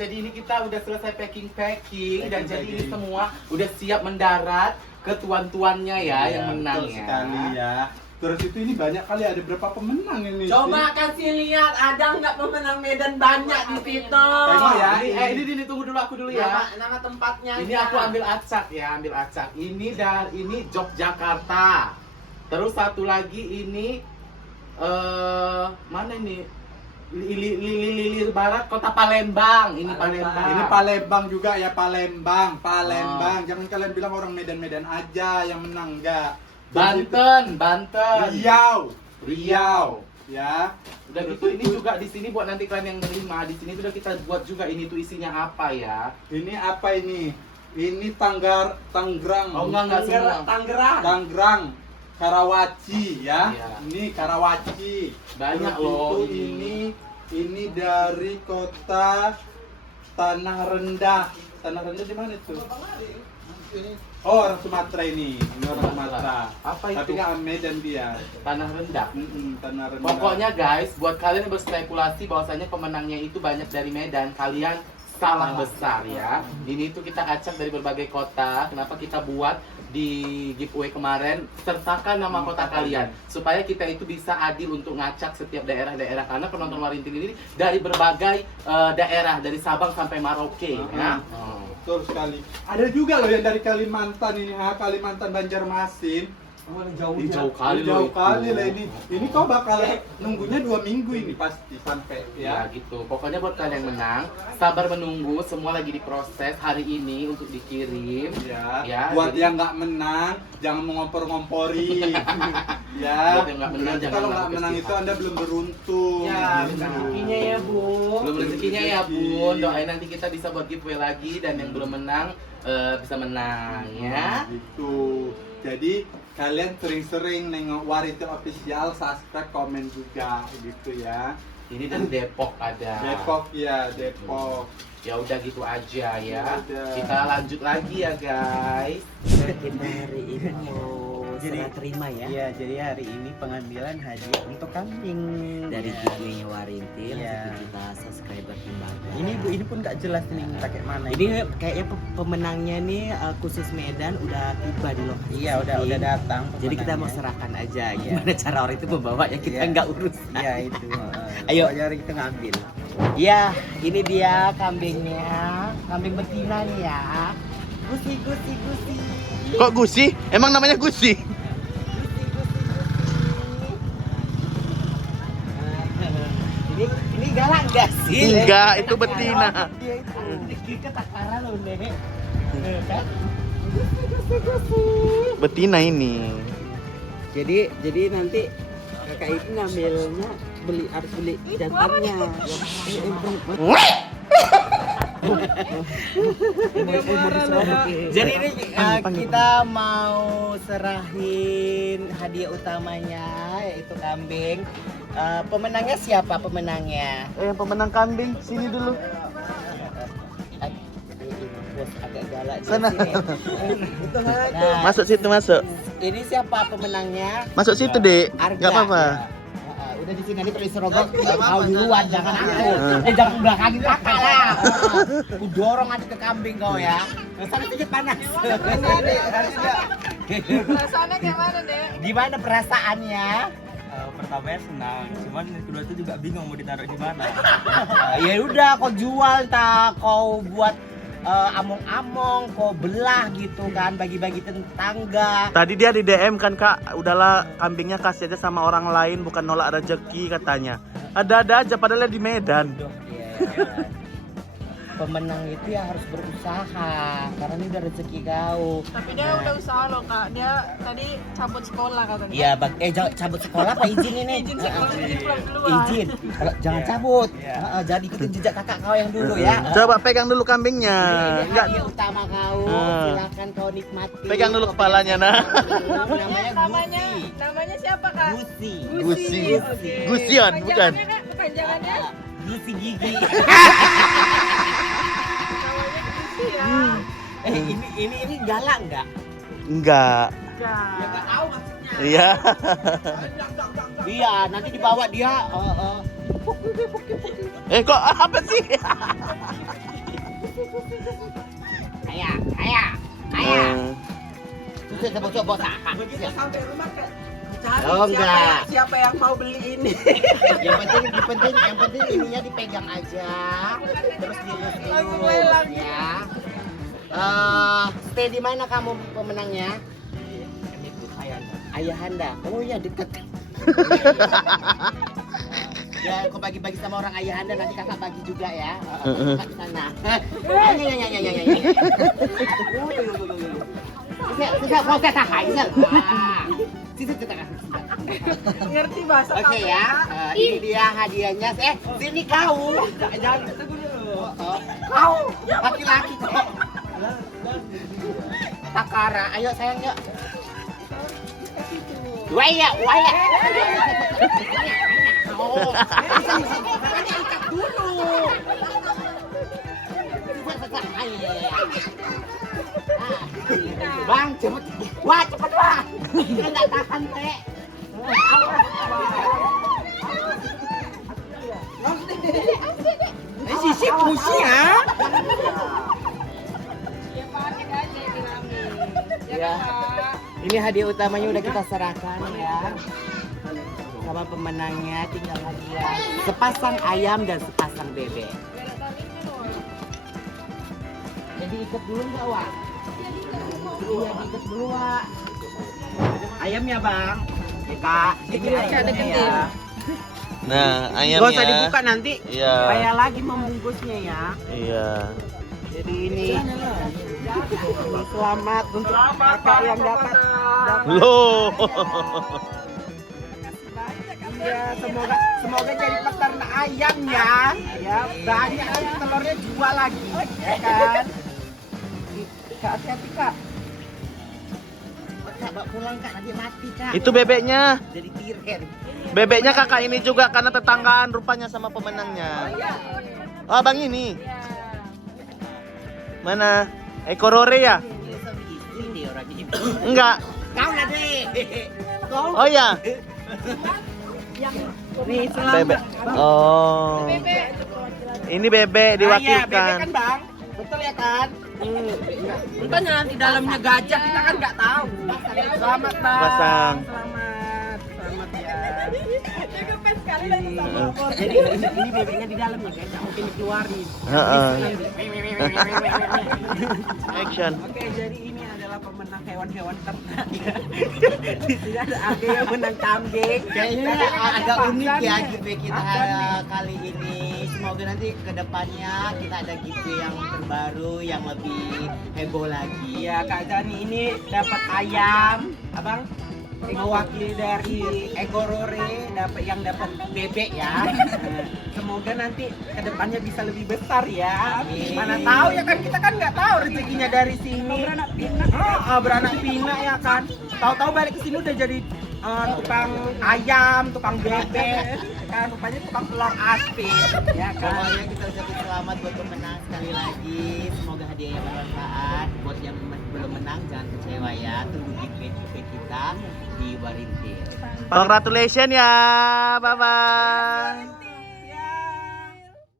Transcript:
jadi ini kita udah selesai packing dan jadi ini semua udah siap mendarat ke tuan-tuannya ya, yang menang betul sekali ya. Terus itu ini banyak kali, ada berapa pemenang ini? Coba kasih lihat, ada nggak pemenang Medan banyak di situ? Tengok ya, ini tunggu dulu, aku dulu ya. Nama tempatnya. Ini aku ambil acak ya, ambil acak. Ini Yogyakarta. Terus satu lagi ini mana ini? Lilir Barat, Kota Palembang. Ini Palembang. Ini Palembang juga ya, Palembang. Jangan kalian bilang orang Medan-Medan aja yang menang, enggak. Banten. Riau. Ya. Udah gitu ini juga di sini buat nanti kalian yang menerima. Di sini sudah kita buat juga ini tuh isinya apa ya? Ini apa ini? Ini Tanggerang. Oh enggak semua. Tanggerang. Karawaci ya. Iya. Ini Karawaci. Banyak Terus loh itu ini dari kota Tanah Rendah. Tanah Rendah di mana itu? Oh, orang Sumatera ini. Ini orang Sumatera. Apa itu? Tapi nggak Medan dia. Tanah Rendah. Tanah Rendah. Pokoknya guys, buat kalian yang berspekulasi bahwasanya pemenangnya itu banyak dari Medan, kalian salah besar ya. Ini tuh kita acak dari berbagai kota. Kenapa kita buat di giveaway kemarin, sertakan nama kota kalian supaya kita itu bisa adil untuk ngacak setiap daerah-daerah, karena penonton Warintil ini dari berbagai daerah, dari Sabang sampai Merauke ya. Betul sekali. Ada juga loh yang dari Kalimantan ini, Kalimantan Banjarmasin. Jauh kali lah ini. Ini kau bakal nunggunya 2 minggu ini pasti sampai ya gitu. Pokoknya buat kalian yang menang, sabar menunggu, semua lagi diproses hari ini untuk dikirim ya. Buat yang nggak menang jangan mengompor-ngompori. Ya. Buat yang nggak menang jangan. Kalau nggak menang itu Anda belum beruntung. Ya, rezekinya ya, Bu. Belum rezekinya ya, Bun. Doain nanti kita bisa buat giveaway lagi dan yang belum menang bisa menang ya. Gitu. Jadi kalian sering-sering nengok Warintil Official, subscribe, komen juga gitu ya. Ini dari Depok ada. Depok. Ya udah gitu aja ya. Udah. Kita lanjut lagi ya guys. Kita hari ini mau serah terima ya. Iya, jadi hari ini pengambilan hadiah untuk kambing Dari giveaway-nya Warintil, Iya. kita subscriber timbangan. ini pun nggak jelas nih pakai mana. Ini kayaknya pemenangnya nih khusus Medan udah tiba di lokasi. Iya, udah datang. Jadi kita mau pemenangnya. serahkan aja Iya. gimana cara orang itu membawa ya, kita Iya. nggak urus. Iya itu. Ayo. Pokoknya hari kita ngambil. Ya, ini dia kambingnya, kambing betina nih ya. Gusi. Kok Gusi? Emang namanya Gusi? Ini galak nggak sih? Enggak, itu betina. Dia itu ketakaran loh, Nek. Kan? Betina ini. Jadi nanti kakak itu ngambilnya harus beli jantannya. Jadi ini kita mau serahin hadiah utamanya, yaitu kambing. Pemenangnya siapa pemenangnya? Yang pemenang kambing sini dulu. Bos agak galak di Sana. sini. Nah, Masuk situ, masuk. ini siapa pemenangnya? Masuk situ, Dek. Arga. Enggak apa-apa. Udah di sini nanti pergi serogok kau duluan, jangan aku. Jangan belakangin kakak lah. Aku dorong aja ke kambing kau ya. Sana sedikit panas. Perasaannya kayak mana, Dek? Gimana perasaannya? Pertamanya senang, cuman yang kedua itu juga bingung mau ditaruh di mana. Ya udah kau jual tak, kau buat among-among, kau belah gitu kan, bagi-bagi tetangga. Tadi dia di DM kan, Kak, udahlah kambingnya kasih aja sama orang lain, bukan nolak rezeki katanya. Ada-ada aja padahal dia di Medan. Iya. Pemenang itu ya harus berusaha, karena ini udah rezeki kau. Tapi dia udah usaha loh, Kak. Dia tadi cabut sekolah katanya. Iya, cabut sekolah apa izin ini? Izin sekolah, izin pulang duluan. Izin. Jangan cabut. Jadi ikutin jejak kakak kau yang dulu ya. Coba pegang dulu kambingnya. Ini Enggak. hadiah utama kau. Ah. Silakan kau nikmati. Pegang dulu kepalanya, nah. Namanya Namanya siapa, Kak? Gusi. Gusi. Oke. Gusion, bukan. Kepanjangannya, Kak? Kepanjangannya? Gusi gigi. Namanya Gusi ya. Ini galak nggak? Enggak. Enggak. tahu maksudnya. Iya. Iya, nanti dibawa dia. Kok apa sih? Ayah. Itu coba Begitu sampai rumah kayak cari Oh, enggak. siapa yang mau beli ini. yang penting ininya dipegang aja. Terus Langsung lelang. ya. Stay di mana kamu pemenangnya? Ayahanda. Oh iya dekat. Ya, kau bagi-bagi sama orang ayahanda nanti kakak bagi juga ya. Kakak di sana. Ngerti bahasa Oke ya, ini dia hadiahnya. Sini kau. Jangan tunggu dulu. Kau laki-laki. Takara, ayo sayang yuk. Waya. Oh, angkat dulu. Bang, cepet. Wah, cepet wah. Enggak tahan, Teh. Sisi pusi ya. Ya. Ini hadiah utamanya udah kita serahkan ya. Sama pemenangnya tinggal hadiah sepasang ayam dan sepasang bebek. Jadi ikat dulu nggak Wak? Iya diikat dulu Wak. Ayamnya Bang. Ya Kak, ini ayamnya ya. Nah, ayamnya. Gak usah dibuka nanti. Iya. Kayak lagi membungkusnya ya. Iya. Jadi ini selamat untuk kakak yang dapat. Loh. Iya, semoga jadi peternak ayam ya. Ya, banyak nanti telurnya jual lagi, ya kan? Kak, hati-hati Kak. Kak, bawa pulang Kak, nanti mati Kak. Itu bebeknya. Jadi tiren. Bebeknya kakak ini juga karena tetanggaan rupanya sama pemenangnya. Oh, Bang ini. Mana? Ekorore ya? Ini sama istri nih orang ini. Enggak. Kau lah deh. Kau. Oh ya. Nih selamat. Bebek. Oh. Ini bebek Bebek kan diwakilkan. Bang? Betul ya kan? Entah nanti dalamnya gajah kita kan nggak tahu. Selamat Bang. Pasang. Selamat ya. Sekali lagi sama Jadi ini bebeknya di dalamnya guys, nggak mungkin dikeluarin. Heeh. Action. Oke, jadi ini adalah pemenang hewan-hewan ternak ya. Di sini ada Age yang menang kambing. Kayaknya agak unik ya giveaway kita kali ini. Semoga nanti kedepannya kita ada giveaway yang terbaru, yang lebih heboh lagi. Ya Kak Jani ini dapat ayam, abang mewakili dari Egorore dapat bebek ya. Semoga nanti kedepannya bisa lebih besar ya. Mana tahu ya kan, kita kan nggak tahu rezekinya dari sini. Beranak pinak. Beranak pinak ya kan. Tahu-tahu balik ke sini udah jadi tukang ayam, tukang bebek, kan rupanya tukang telur asin. Ya kan. Pokoknya kita ucapin selamat buat pemenang sekali lagi. Semoga hadiahnya bermanfaat. Buat yang belum menang jangan kecewa ya. Tunggu giveaway kita di Warintir. Congratulations ya. Bye bye.